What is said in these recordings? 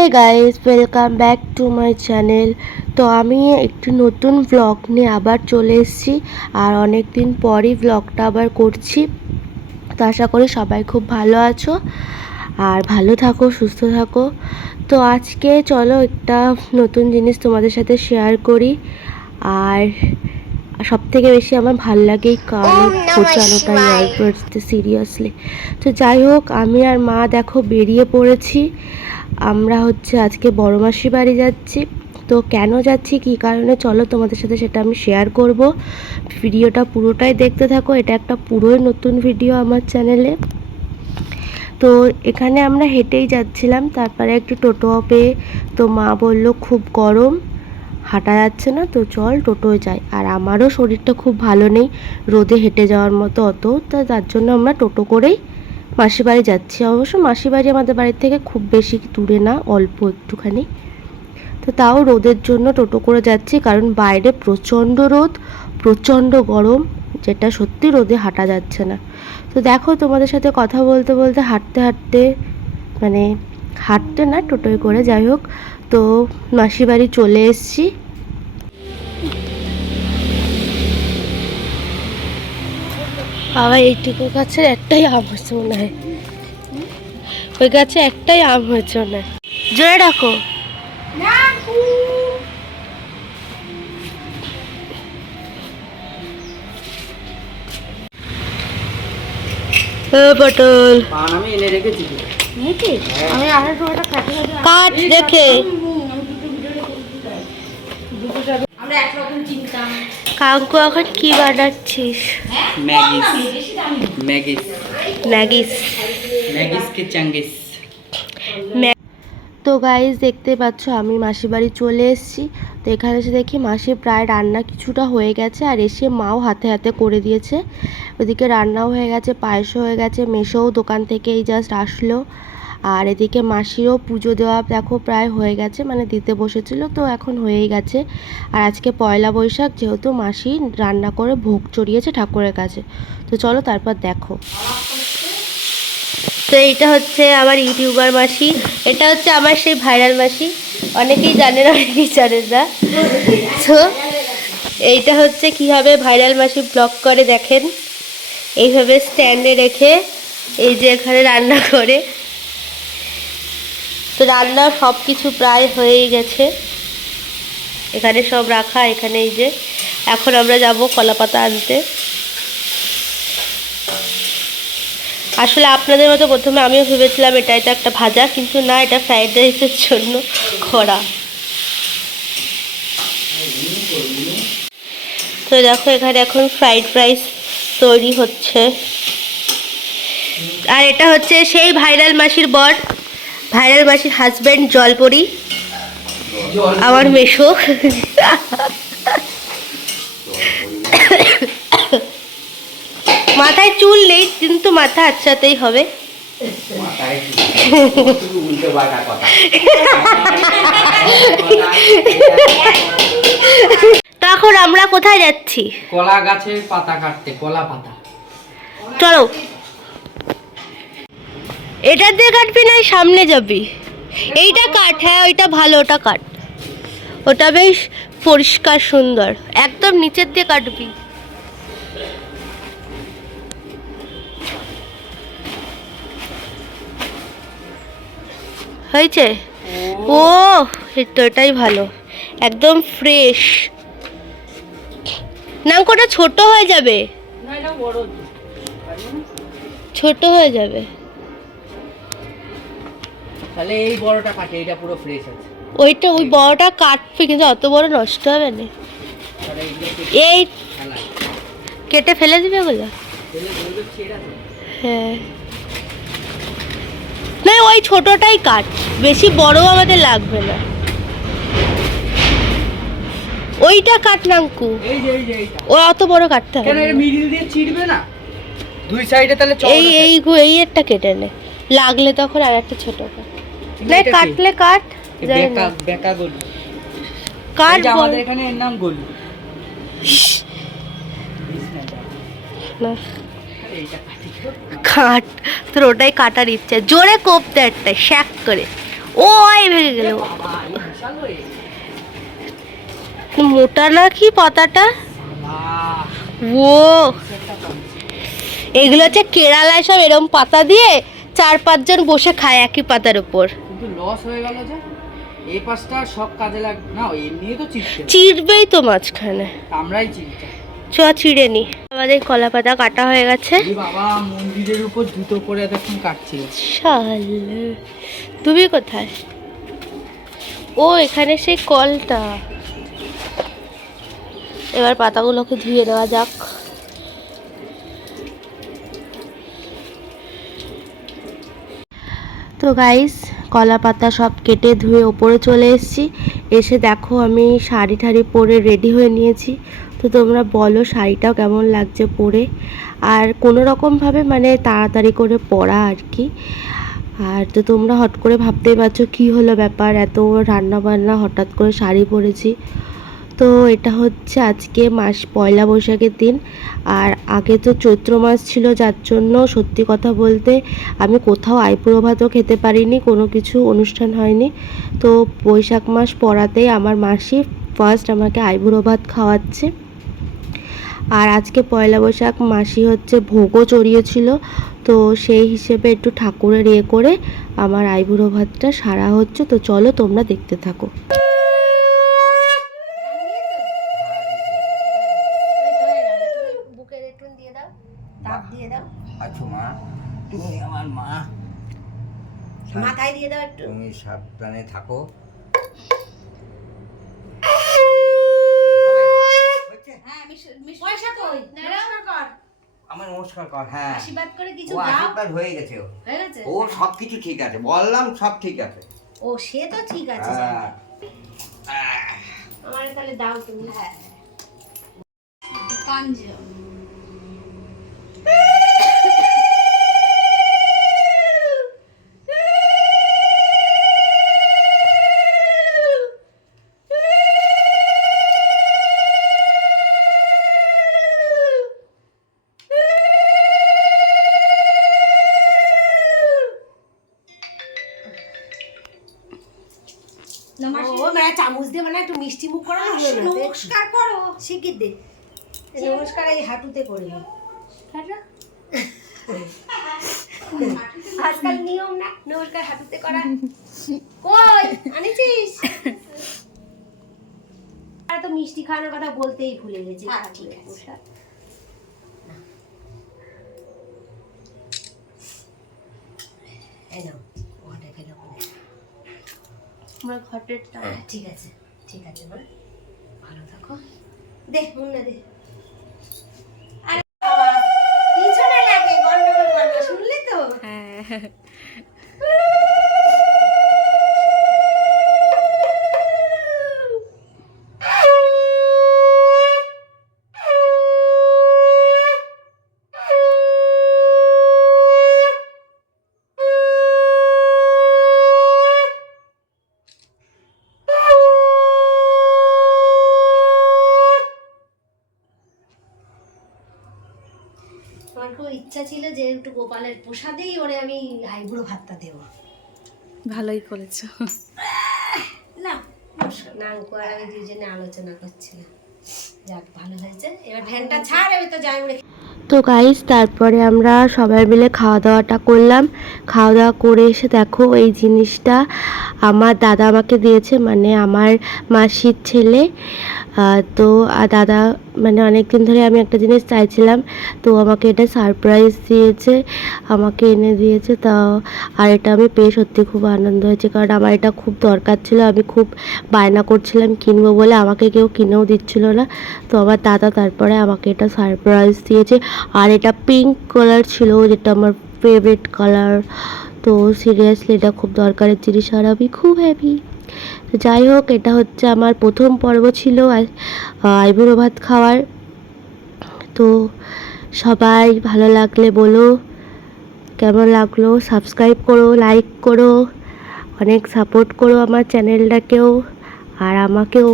Hey guys, welcome back to my channel. তো আমি একটি নতুন ব্লগ নিয়ে আবার চলে এসেছি, আর অনেক দিন পরই ব্লগটা আবার করছি। তো আশা করি সবাই খুব ভালো আছো আর ভালো থাকো, সুস্থ থাকো। তো আজকে চলো একটা নতুন জিনিস তোমাদের সাথে শেয়ার করি। আর সব থেকে বেশি আমার ভালো লাগে এই কানে খোঁচানোটা, ইয়ারবাডসতে সিরিয়াসলি। তো যাই হোক, আমি আর মা দেখো বেরিয়ে পড়েছি। আমরা আজকে বড় মাসির বাড়ি যাচ্ছি। তো কেন যাচ্ছি, কী কারণে, চলো তোমাদের সাথে সেটা আমি শেয়ার করব। ভিডিওটা পুরোটাই দেখতে থাকো, এটা একটা পুরোই নতুন ভিডিও আমার চ্যানেলে। তো এখানে আমরা হেঁটেই যাচ্ছিলাম, তারপরে একটু টোটো পেয়ে তো মা বলল খুব গরম, হাঁটা যাচ্ছে না, তো চল টোটোয় যাই। আর আমারও শরীরটা খুব ভালো নেই রোদে হেঁটে যাওয়ার মতো অত, তা তার জন্য আমরা টোটো করেই মাসির বাড়ি যাচ্ছি। অবশ্য মাসির বাড়ি আমাদের বাড়ির থেকে খুব বেশি দূরে না, অল্প একটুখানি। তো তাও রোদের জন্য টোটো করে যাচ্ছি, কারণ বাইরে প্রচণ্ড রোদ, প্রচণ্ড গরম, যেটা সত্যি রোদে হাঁটা যাচ্ছে না। তো দেখো, তোমাদের সাথে কথা বলতে বলতে হাঁটতে হাঁটতে, মানে হাঁটতে না, টোটোয় করে, যাই হোক, তো মাসির বাড়ি চলে এসেছি। বাবা, এইটুকু গাছের একটাই আম হয়েছে মনে হয়, ওই গাছে একটাই আম হয়েছে মনে হয়। জোরে ডাকো। পটল কাট দেখে কাকু, এখন কি বানাচ্ছিস? তো গাইস, দেখতে পাচ্ছ আমি মাসির বাড়ি চলে এসেছি। তো এখানে এসে দেখি মাসি প্রায় রান্না কিছুটা হয়ে গেছে, আর এসে মাও হাতে হাতে করে দিয়েছে। ওদিকে রান্নাও হয়ে গেছে, পায়েসও হয়ে গেছে, মেশোও দোকান থেকে এই জাস্ট আসলো। আর এদিকে মাসিরও পুজো দেওয়া দেখো প্রায় হয়ে গেছে, মানে দিতে বসেছিল, তো এখন হয়েই গেছে। আর আজকে পয়লা বৈশাখ, যেহেতু মাসি রান্না করে ভোগ চড়িয়েছে ঠাকুরের কাছে। তো চলো তারপর দেখো। তো এইটা হচ্ছে আমার ইউটিউবার মাসি, এটা হচ্ছে আমার সেই ভাইরাল মাসি, অনেকেই জানেন অনেকেই জানেন না। তো এইটা হচ্ছে কীভাবে ভাইরাল মাসি ব্লগ করে দেখেন, এইভাবে স্ট্যান্ডে রেখে এই যে এখানে রান্না করে। তো রান্না সব কিছু প্রায় হয়েই গেছে, এখানে সব রাখা, এখানে এই যে এখন আমরা যাব কলাপাতা আনতে। আসলে আপনাদের মতো প্রথমে আমিও ভেবেছিলাম এটা একটা ভাজা, কিন্তু না, এটা ফ্রাইড রাইসের জন্য করা। তো দেখো, এখানে এখন ফ্রাইড রাইস তৈরি হচ্ছে। আর এটা হচ্ছে সেই ভাইরাল মাসির বর, ভাইরাল মাসির হাজব্যান্ড জলপরি, আমার মেশো। মাথায় চুল নেই, কিন্তু মাথা আচ্ছাতেই হবে। তখন আমরা কোথায় যাচ্ছি? কলা গাছের পাতা কাটতে, কলা পাতা। চলো, এটা দিয়ে কাটবি না সামনে যাবি? এইটা কাট, হ্যাঁ ওইটা ভালো, ওটা কাট, ওটা বেশ পরিষ্কার সুন্দর, একদম নিচের দিয়ে কাটবি। হয়েছে? ও তো এটাই ভালো, একদম ফ্রেশ। নাঙ্কটা ছোট হয়ে যাবে, ছোট হয়ে যাবে। তাহলে এই বড়টা কাটে, এটা পুরো ফ্রেশ আছে। ওইটা ওই বড়টা কাটবে, কিন্তু অত বড় নষ্ট হবে না। এই কেটে ফেলে দিবে ওগুলো, হ্যাঁ। না, ওই ছোটটাই কাট, বেশি বড় আমাদের লাগবে না। ওইটা কাট নাঙ্কু, ও অত বড় কাটতে হবে। কেন এর মিডল দিয়ে চিড়বে না দুই সাইডে? তাহলে এই এই এই একটা কেটে নে, লাগলে তখন আর একটা ছোট কাট। না, কাটলে কাট, বেকা বেকা গলি কাট। আমাদের এখানে এর নাম গলি। না, কাট, তোর ওটাই কাটার ইচ্ছা, জোরে কোপ দে একটা শ্যাক করে, ওই ভেঙে গেল। বাবা, এই বিশাল হয়ে। মোটা না কি পাতাটা? বাহ, ও একটা কমছে। এগুলো হচ্ছে কেরালায় সব এরম পাতা দিয়ে 4-5 জন বসে খায় একই পাতার উপর। কিন্তু লস হয়ে গেল যে, এই পাশটা সব কাজে লাগ না, এমনি তো চিড়ছে, চিড়বেই তো মাঝখানে। আমরাই চিড়টা। চ চিড়ে নি। আমাদের কলা পাতা কাটা হয়ে গেছে। এই বাবা, মন্দিরের উপর জুতো পরে এতক্ষণ কাটছিল। শাল, তুমি কোথায়? ও এখানে সেই কলটা। এবার পাতাগুলোকে ধুয়ে দেওয়া যাক। তো গাইস, কলা পাতা সব কেটে ধুয়ে ওপরে চলে এসেছি। এসে দেখো আমি শাড়ি ঠাড়ি পরে রেডি হয়ে নিয়েছি। তো তোমরা বলো শাড়িটাও কেমন লাগছে পরে। আর কোনো রকমভাবে মানে তাড়াতাড়ি করে পরা আর কি। আর তো তোমরা হট করে ভাবতেই পারছো কী হলো ব্যাপার, এত রান্না বান্না হঠাৎ করে শাড়ি পরেছি। তো এটা হচ্ছে আজকে পয়লা বৈশাখের দিন। আর আগে তো চৈত্র মাস ছিল, যার জন্য সত্যি কথা বলতে আমি কোথাও আইবুড়ো ভাতও খেতে পারিনি, কোনো কিছু অনুষ্ঠান হয়নি। তো বৈশাখ মাস পড়াতেই আমার মাসি ফার্স্ট আমাকে আইবুড়ো ভাত খাওয়াচ্ছে। আর আজকে পয়লা বৈশাখ মাসি হচ্ছে ভোগও চড়িয়েছিল। তো সেই হিসেবে একটু ঠাকুরের করে আমার আইবুড়ো ভাতটা সারা হচ্ছে। তো চলো তোমরা দেখতে থাকো। আছো মা, তুমি আমার মা, মাথায় দিয়ে দাও একটু। তুমি সাবধানে থাকো। হ্যাঁ, পয়সা কই? নমস্কার কর। আমার নমস্কার কর। হ্যাঁ, আশীর্বাদ করে কিছু ও দাও। আশীর্বাদ হয়ে গেছে, হয়ে গেছে? ও সব কিছু ঠিক আছে, বললাম সব ঠিক আছে। ও সে তো ঠিক আছে। হ্যাঁ। আমার তাহলে দাও তুমি। হ্যাঁ। কাঞ্জ। ও মানে চামচ দিয়ে মানে একটু মিষ্টি মুখ করো না, নমস্কার করো শিখিয়ে দে। নমস্কার এই হাঁটুতে করবি। আজকাল নিয়ম না নমস্কার হাঁটুতে করা। কই আনিছিস? আর তো মিষ্টি খাওয়ানোর কথা বলতেই ভুলে গেছি। ঠিক আছে। এই নাও ওটা খেলো। আমার ঘটেরটা ঠিক আছে, ঠিক আছে মা, ভালো থাকো। দে মুন্না দে। আরে বাবা, পিছনে লাগে গন্ডগোল করবে, শুনলি তো? হ্যাঁ। আমার খুব ইচ্ছা ছিল যে একটু গোপালের প্রসাদেই ওরে আমি আইবুড়ো ভাতটা দেবো। ভালোই করেছো। না নাঙ্কু আর আমি দুজনে আলোচনা করছিলাম। যাক ভালো হয়েছে, এবার ফ্যানটা ছাড়, আমি তো যাই উড়ে। তো গাইস, তারপরে আমরা সবাই মিলে খাওয়া দাওয়াটা করলাম। খাওয়া দাওয়া করে এসে দেখো এই জিনিসটা আমার দাদা আমাকে দিয়েছে, মানে আমার মাসির ছেলে। তো দাদা মানে অনেক দিন ধরে আমি একটা জিনিস চাইছিলাম, তো আমাকে এটা সারপ্রাইজ দিয়েছে, আমাকে এনে দিয়েছে। তা আর এটা আমি পেয়ে সত্যি খুব আনন্দ হয়েছে, কারণ আমার এটা খুব দরকার ছিল। আমি খুব বায়না করছিলাম কিনবো বলে, আমাকে কেউ কিনেও দিচ্ছিল না। তো আমার দাদা তারপরে আমাকে এটা সারপ্রাইজ দিয়েছে। আর এটা পিঙ্ক কালার ছিল, যেটা আমার ফেভারিট কালার। তো সিরিয়াসলি এটা খুব দরকারের জিনিস, আর আমি খুব হ্যাপি। তো যাই হোক, এটা হচ্ছে আমার প্রথম পর্ব ছিল আইবুড়ো ভাত খাওয়ার। তো সবাই ভালো লাগলে বলো কেমন লাগলো, সাবস্ক্রাইব করো, লাইক করো, অনেক সাপোর্ট করো আমার চ্যানেলটাকেও আর আমাকেও।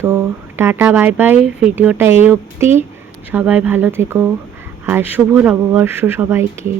তো টাটা বাই বাই, ভিডিওটা এই অবধি। সবাই ভালো থেকো আর শুভ নববর্ষ সবাইকে।